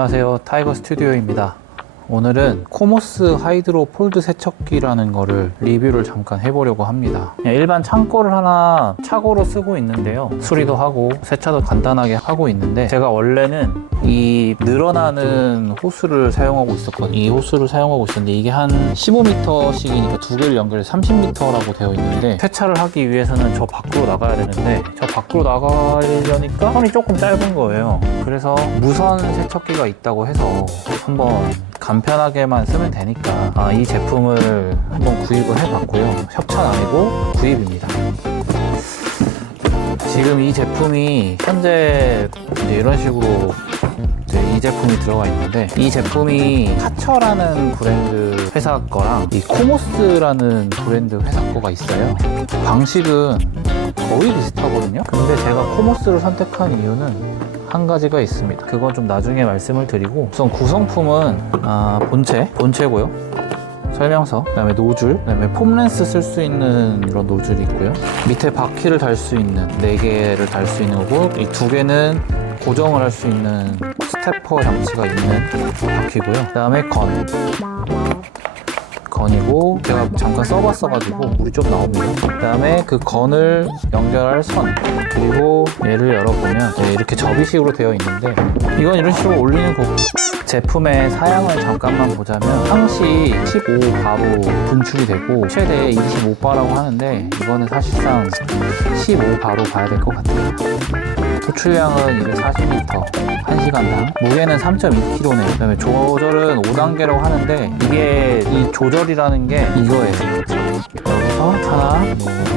안녕하세요, 타이거 스튜디오입니다. 오늘은 코모스 하이드로 폴드 세척기라는 거를 리뷰를 잠깐 해보려고 합니다. 그냥 일반 창고를 하나 착오로 쓰고 있는데요, 수리도 하고 세차도 간단하게 하고 있는데, 제가 원래는 이 늘어나는 호스를 사용하고 있었거든요. 이 호스를 사용하고 있었는데 이게 한 15m씩이니까 두 개를 연결해서 30m라고 되어 있는데, 세차를 하기 위해서는 저 밖으로 나가야 되는데 저 밖으로 나가려니까 선이 조금 짧은 거예요. 그래서 무선 세척기가 있다고 해서 한번 간편하게만 쓰면 되니까 이 제품을 한번 구입을 해봤고요. 협찬 아니고 구입입니다. 지금 이 제품이 현재 이런 식으로 이 제품이 들어가 있는데, 이 제품이 카처라는 브랜드 회사 거랑 이 코모스라는 브랜드 회사 거가 있어요. 방식은 거의 비슷하거든요. 근데 제가 코모스를 선택한 이유는 한 가지가 있습니다. 그건 좀 나중에 말씀을 드리고, 우선 구성품은 본체고요. 설명서, 그 다음에 노즐, 그 다음에 폼렌스 쓸 수 있는 이런 노즐이 있고요. 밑에 바퀴를 달 수 있는 4개를 달 수 있는 거고, 이 2개는 고정을 할 수 있는 스태퍼 장치가 있는 바퀴고요. 그 다음에 건이고, 제가 잠깐 써봤어가지고 물이 좀 나옵니다. 그 다음에 그 건을 연결할 선, 그리고 얘를 열어보면 이렇게 접이식으로 되어 있는데, 이건 이런 식으로 올리는 거고, 제품의 사양을 잠깐만 보자면 항시 15바로 분출이 되고 최대 25바라고 하는데, 이거는 사실상 15바로 봐야 될 것 같아요. 토출량은 240m 1시간당, 무게는 3.2kg네요. 그 다음에 조절은 5단계라고 하는데, 이게 이 조절이라는 게 이거예요. 여기서 하나,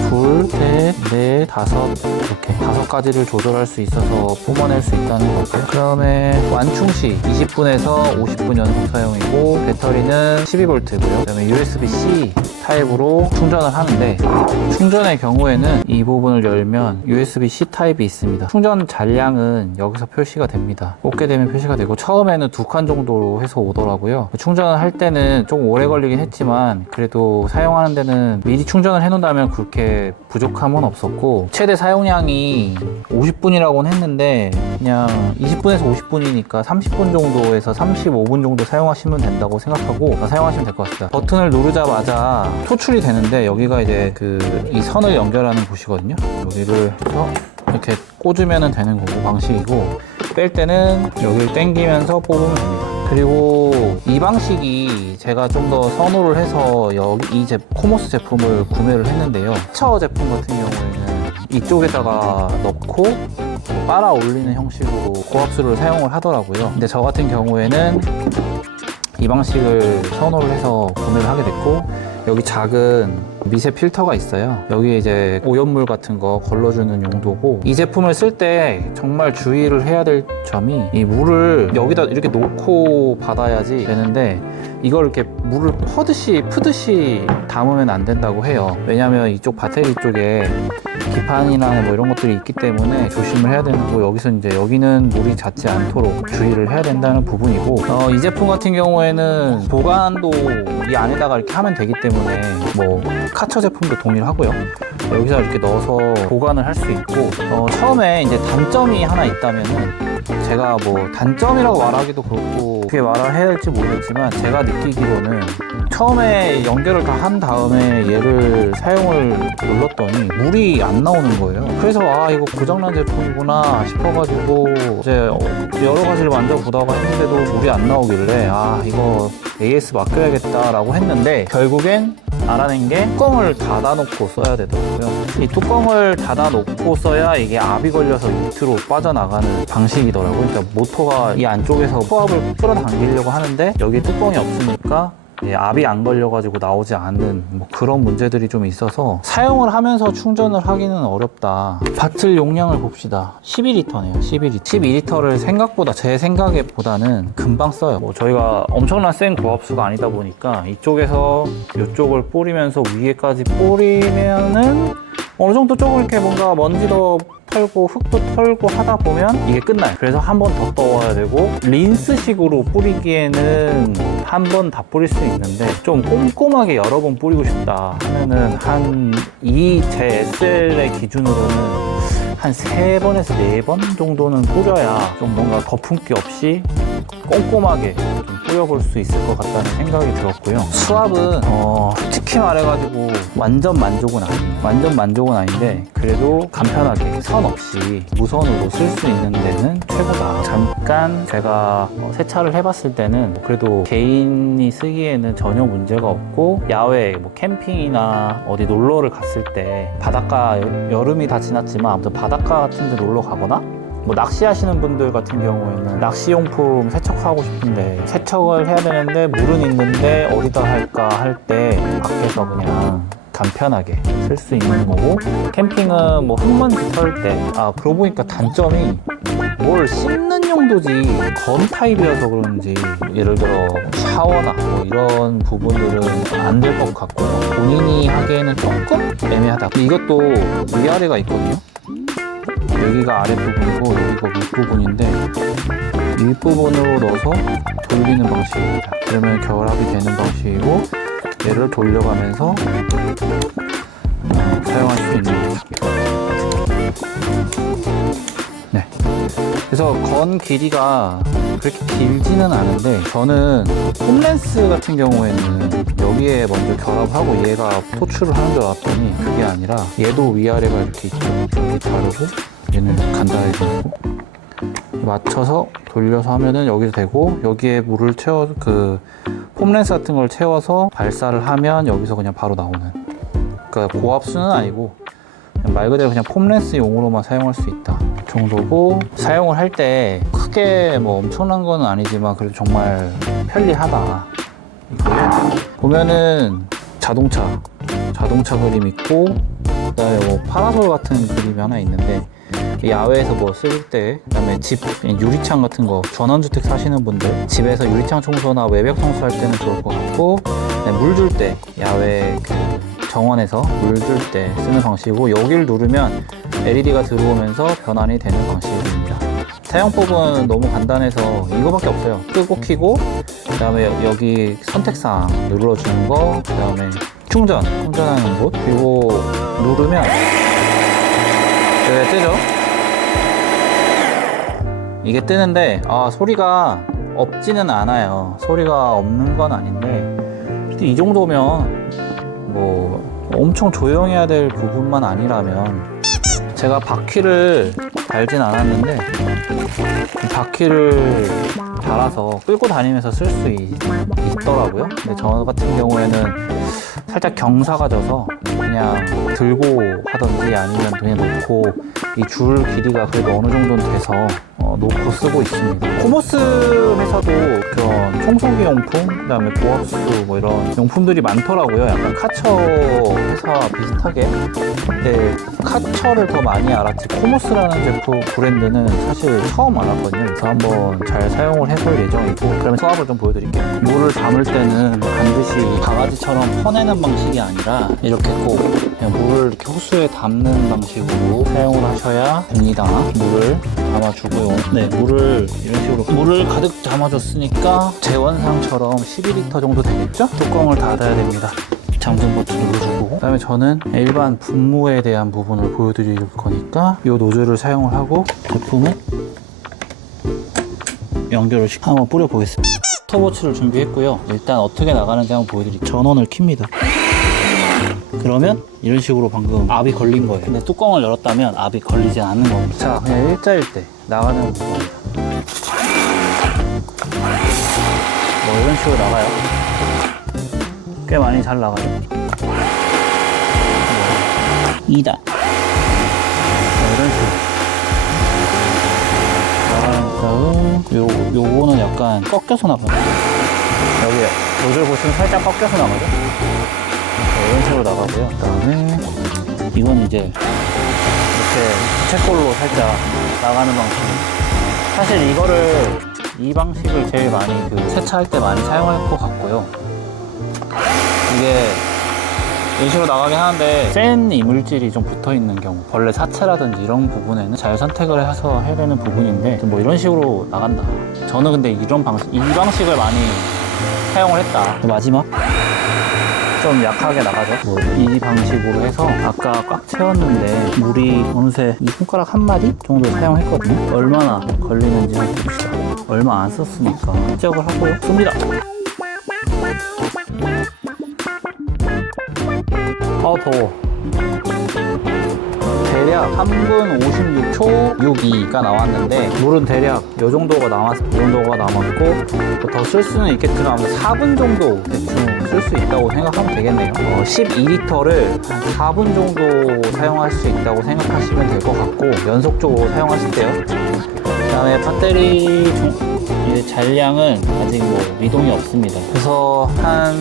둘, 셋, 넷, 다섯, 이렇게 5가지를 조절할 수 있어서 뿜어낼 수 있다는 거고요. 그 다음에 완충시 20분에서 50분 연속 사용이고, 배터리는 12V고요. 그 다음에 USB-C 타입으로 충전을 하는데, 충전의 경우에는 이 부분을 열면 USB-C 타입이 있습니다. 충전 잔량은 여기서 표시가 됩니다. 꽂게 되면 표시가 되고, 처음에는 2칸 정도로 해서 오더라고요. 충전을 할 때는 조금 오래 걸리긴 했지만, 그래도 사용하는 데는 미리 충전을 해놓는다면 그렇게 부족함은 없었고, 최대 사용량이 50분이라고는 했는데 그냥 20분에서 50분이니까 30분 정도에서 35분 정도 사용하시면 된다고 생각하고 사용하시면 될 것 같습니다. 버튼을 누르자마자 토출이 되는데, 여기가 이제 이 선을 연결하는 곳이거든요. 여기를 해서 이렇게 꽂으면 되는 거고, 방식이고, 뺄 때는 여기를 당기면서 뽑으면 됩니다. 그리고 이 방식이 제가 좀 더 선호를 해서 이 코모스 제품을 구매를 했는데요. 카처 제품 같은 경우에는 이쪽에다가 넣고 빨아 올리는 형식으로 고압수를 사용을 하더라고요. 근데 저 같은 경우에는 이 방식을 선호를 해서 구매를 하게 됐고, 여기 작은 미세 필터가 있어요. 여기에 이제 오염물 같은 거 걸러주는 용도고, 이 제품을 쓸 때 정말 주의를 해야 될 점이, 이 물을 여기다 이렇게 놓고 받아야지 되는데, 이걸 이렇게 물을 푸듯이 담으면 안 된다고 해요. 왜냐면 이쪽 배터리 쪽에 기판이나 뭐 이런 것들이 있기 때문에 조심을 해야 되는 거고, 여기는 물이 닿지 않도록 주의를 해야 된다는 부분이고, 이 제품 같은 경우에는 보관도 이 안에다가 이렇게 하면 되기 때문에, 뭐 카처 제품도 동일하고요. 여기서 이렇게 넣어서 보관을 할 수 있고, 처음에 이제 단점이 하나 있다면은, 제가 뭐 단점이라고 말하기도 그렇고 어떻게 말을 해야 될지 모르겠지만, 제가 느끼기로는 처음에 연결을 다 한 다음에 얘를 사용을 눌렀더니 물이 안 나오는 거예요. 그래서 이거 고장난 제품이구나 싶어가지고 이제 여러 가지를 만져보다가 했는데도 물이 안 나오길래 이거 AS 맡겨야겠다라고 했는데, 결국엔 알아낸 게 뚜껑을 닫아놓고 써야 되더라고요. 이 뚜껑을 닫아놓고 써야 이게 압이 걸려서 밑으로 빠져나가는 방식이더라고요. 그러니까 모터가 이 안쪽에서 포압을 끌어당기려고 하는데 여기 뚜껑이 없으니까 압이 안 걸려가지고 나오지 않는 뭐 그런 문제들이 좀 있어서, 사용을 하면서 충전을 하기는 어렵다. 바틀 용량을 봅시다. 12L네요. 12L를 생각보다, 제 생각보다는 금방 써요. 뭐 저희가 엄청난 센 고압수가 아니다 보니까 이쪽에서 이쪽을 뿌리면서 위에까지 뿌리면은 어느 정도 조금 이렇게 뭔가 먼지도 털고 흙도 털고 하다 보면 이게 끝나요. 그래서 한 번 더 떠와야 되고, 린스식으로 뿌리기에는 한 번 다 뿌릴 수 있는데, 좀 꼼꼼하게 여러 번 뿌리고 싶다 하면은 제 SL의 기준으로는 한 3번에서 4번 정도는 뿌려야 좀 뭔가 거품기 없이 꼼꼼하게 좀 뿌려볼 수 있을 것 같다는 생각이 들었고요. 수압은 솔직히 말해가지고 완전 만족은 아닌데 그래도 간편하게 선 없이 무선으로 쓸 수 있는 데는 최고다. 잠깐 제가 세차를 해봤을 때는 그래도 개인이 쓰기에는 전혀 문제가 없고, 야외 뭐 캠핑이나 어디 놀러를 갔을 때 바닷가, 여름이 다 지났지만 아무튼 바닷가 같은 데 놀러 가거나 뭐 낚시하시는 분들 같은 경우에는 낚시용품 세척하고 싶은데 세척을 해야 되는데 물은 있는데 어디다 할까 할 때 밖에서 그냥 간편하게 쓸 수 있는 거고, 캠핑은 뭐 흙먼지 털 때, 그러고 보니까 단점이 뭘 씻는 용도지 건 타입이라서 그런지 예를 들어 샤워나 뭐 이런 부분들은 안 될 것 같고요. 본인이 하기에는 조금 애매하다. 근데 이것도 위아래가 있거든요. 여기가 아랫부분이고 여기가 윗부분인데 윗부분으로 넣어서 돌리는 방식입니다. 그러면 결합이 되는 방식이고, 얘를 돌려가면서 사용할 수 있는 거죠. 네. 그래서 건 길이가 그렇게 길지는 않은데, 저는 홈렌스 같은 경우에는 여기에 먼저 결합하고 얘가 토출을 하는 줄 알았더니 그게 아니라 얘도 위아래가 이렇게 있죠. 여기 다르고 얘는 간단하게 되고, 맞춰서 돌려서 하면은 여기서 되고, 여기에 물을 채워 폼렌스 같은 걸 채워서 발사를 하면 여기서 그냥 바로 나오는, 그러니까 고압수는 아니고 그냥 말 그대로 그냥 폼렌스용으로만 사용할 수 있다 정도고, 사용을 할 때 크게 뭐 엄청난 건 아니지만 그래도 정말 편리하다. 보면은 자동차 그림 있고, 그다음에 뭐 파라솔 같은 그림이 하나 있는데, 야외에서 뭐 쓸 때, 그다음에 집 유리창 같은 거, 전원주택 사시는 분들 집에서 유리창 청소나 외벽 청소할 때는 좋을 것 같고, 물 줄 때 야외 정원에서 물 줄 때 쓰는 방식이고, 여기를 누르면 LED가 들어오면서 변환이 되는 방식입니다. 사용법은 너무 간단해서 이거밖에 없어요. 끄고 켜고, 그 다음에 여기 선택사항 눌러주는 거, 그 다음에 충전하는 곳, 그리고 누르면 여기가 뜨죠? 이게 뜨는데 소리가 없지는 않아요. 소리가 없는 건 아닌데, 이 정도면 뭐 엄청 조용해야 될 부분만 아니라면, 제가 바퀴를 달진 않았는데 바퀴를 달아서 끌고 다니면서 쓸 수 있더라고요. 근데 저 같은 경우에는 살짝 경사가 져서 그냥 들고 하던지 아니면 그냥 놓고, 이 줄 길이가 그래도 어느 정도는 돼서 놓고 쓰고 있습니다. 코모스 회사도 그런 청소기 용품, 그 다음에 고압수 뭐 이런 용품들이 많더라고요. 약간 카처 회사와 비슷하게. 근데 카처를 더 많이 알았지 코모스라는 제품 브랜드는 사실 처음 알았거든요. 그래서 한번 잘 사용을 해볼 예정이고, 그러면 수압을 좀 보여드릴게요. 물을 담을 때는 반드시 바가지처럼 퍼내는 방식이 아니라 이렇게 꼭 그냥 물을 이렇게 호수에 담는 방식으로 사용을 하셔야 됩니다. 물을 담아주고요. 네, 물을 이런 식으로 물을 가득 담아줬으니까 제원상처럼 12리터 정도 되겠죠? 뚜껑을 닫아야 됩니다. 잠금 버튼 눌러주고, 그 다음에 저는 일반 분무에 대한 부분을 보여드릴 거니까 이 노즐을 사용을 하고 제품을 연결을 시켜 한번 뿌려보겠습니다. 스톱워치를 준비했고요. 일단 어떻게 나가는지 한번 보여드릴게요. 전원을 킵니다. 그러면 이런 식으로 방금 압이 걸린 거예요. 근데 뚜껑을 열었다면 압이 걸리지 않는 겁니다. 자, 그냥 일자일 때 나가는 부분입니다. 뭐 이런 식으로 나가요. 꽤 많이 잘 나가요. 2단 이런 식으로 나가는 다음, 요거는 약간 꺾여서 나가요. 여기 노즐 보시면 살짝 꺾여서 나가죠. 이런 식으로 나가고요. 그 다음에 이건 이제 이렇게 부채꼴로 살짝 나가는 방식. 사실 이 방식을 제일 많이 세차할 때 많이 사용할 것 같고요. 이게 이런 식으로 나가긴 하는데 센 이물질이 좀 붙어있는 경우, 벌레 사체라든지 이런 부분에는 잘 선택을 해서 해야 되는 부분인데, 뭐 이런 식으로 나간다. 저는 근데 이 방식을 많이 사용을 했다. 마지막 좀 약하게 나가죠. 뭐 이 방식으로 해서 아까 꽉 채웠는데 물이 어느새 이 손가락 한 마디 정도 사용했거든요. 얼마나 걸리는지 한번 봅시다. 얼마 안 썼으니까 시작을 하고요. 씁니다. 더워. 대략 3분 56초 62가 나왔는데 물은 대략 이 정도가 남았고 더 쓸 수는 있겠지만 4분 정도 대충 쓸 수 있다고 생각하면 되겠네요. 12리터를 한 4분 정도 사용할 수 있다고 생각하시면 될 것 같고 연속적으로 사용하실 때요. 그 다음에 배터리 잔량은 아직 뭐 미동이 없습니다. 그래서 차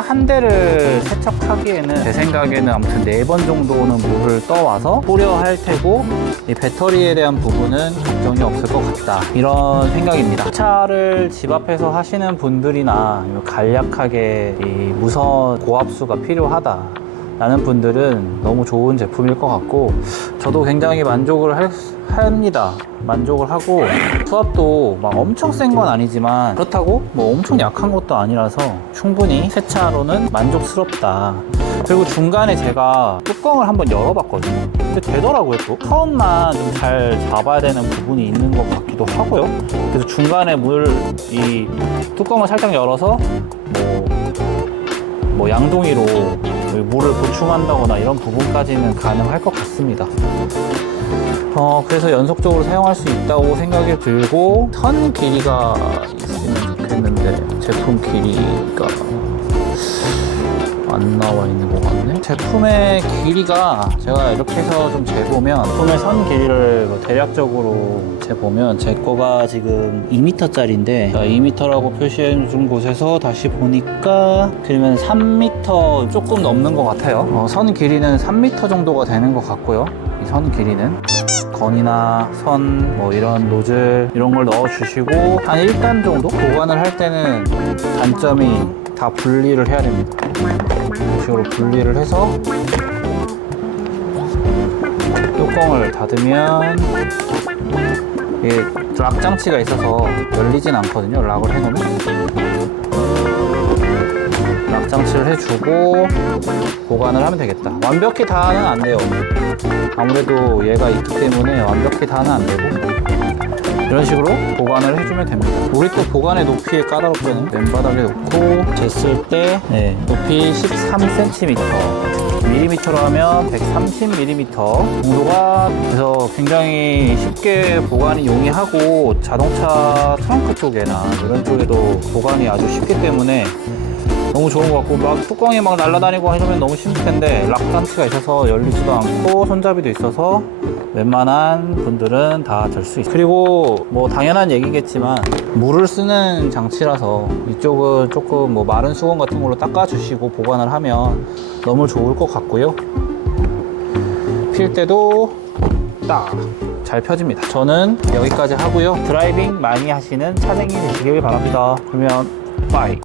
한 대를 세척하기에는 제 생각에는 아무튼 4번 정도는 물을 떠와서 뿌려 할 테고 이 배터리에 대한 부분은 걱정이 없을 것 같다, 이런 생각입니다. 차를 집 앞에서 하시는 분들이나 아니면 간략하게 이 무선 고압수가 필요하다 라는 분들은 너무 좋은 제품일 것 같고 저도 굉장히 만족을 합니다. 만족을 하고 수압도 막 엄청 센 건 아니지만 그렇다고 뭐 엄청 약한 것도 아니라서 충분히 세차로는 만족스럽다. 그리고 중간에 제가 뚜껑을 한번 열어봤거든요. 근데 되더라고요. 또 처음만 좀 잘 잡아야 되는 부분이 있는 것 같기도 하고요. 그래서 중간에 이 뚜껑을 살짝 열어서 뭐 양동이로 물을 보충한다거나 이런 부분까지는 가능할 것 같습니다. 그래서 연속적으로 사용할 수 있다고 생각이 들고 선 길이가 있으면 좋겠는데 제품 길이가 안 나와 있는 것 같네. 제품의 길이가 제가 이렇게 해서 좀 재보면 제품의 선 길이를 대략적으로 재보면 제 거가 지금 2m짜리인데 2m라고 표시해 준 곳에서 다시 보니까 그러면 3m 조금 넘는 것 같아요. 선 길이는 3m 정도가 되는 것 같고요. 이 선 길이는 건이나 선, 뭐 이런 노즐 이런 걸 넣어 주시고 한 1단 정도 보관을 할 때는 단점이 다 분리를 해야 됩니다. 이런 식으로 분리를 해서 뚜껑을 닫으면 이게 락 장치가 있어서 열리진 않거든요. 락을 해놓으면 락 장치를 해주고 보관을 하면 되겠다. 완벽히 다는 안 돼요. 아무래도 얘가 있기 때문에 완벽히 다는 안 되고 이런 식으로 보관을 해주면 됩니다. 우리 또 보관의 높이에 까다롭잖아요. 맨바닥에 놓고 쟀을 때 높이 13cm, 밀리미터로 하면 130mm 정도가 돼서 굉장히 쉽게 보관이 용이하고 자동차 트렁크 쪽에나 이런 쪽에도 보관이 아주 쉽기 때문에 너무 좋은 것 같고 막 뚜껑이 막 날아다니고 하면 너무 힘들 텐데 락 장치가 있어서 열리지도 않고 손잡이도 있어서 웬만한 분들은 다 될 수 있어요. 그리고 뭐 당연한 얘기겠지만 물을 쓰는 장치라서 이쪽은 조금 뭐 마른 수건 같은 걸로 닦아주시고 보관을 하면 너무 좋을 것 같고요. 필 때도 딱 잘 펴집니다. 저는 여기까지 하고요. 드라이빙 많이 하시는 차쟁이 되시길 바랍니다. 그러면 빠이.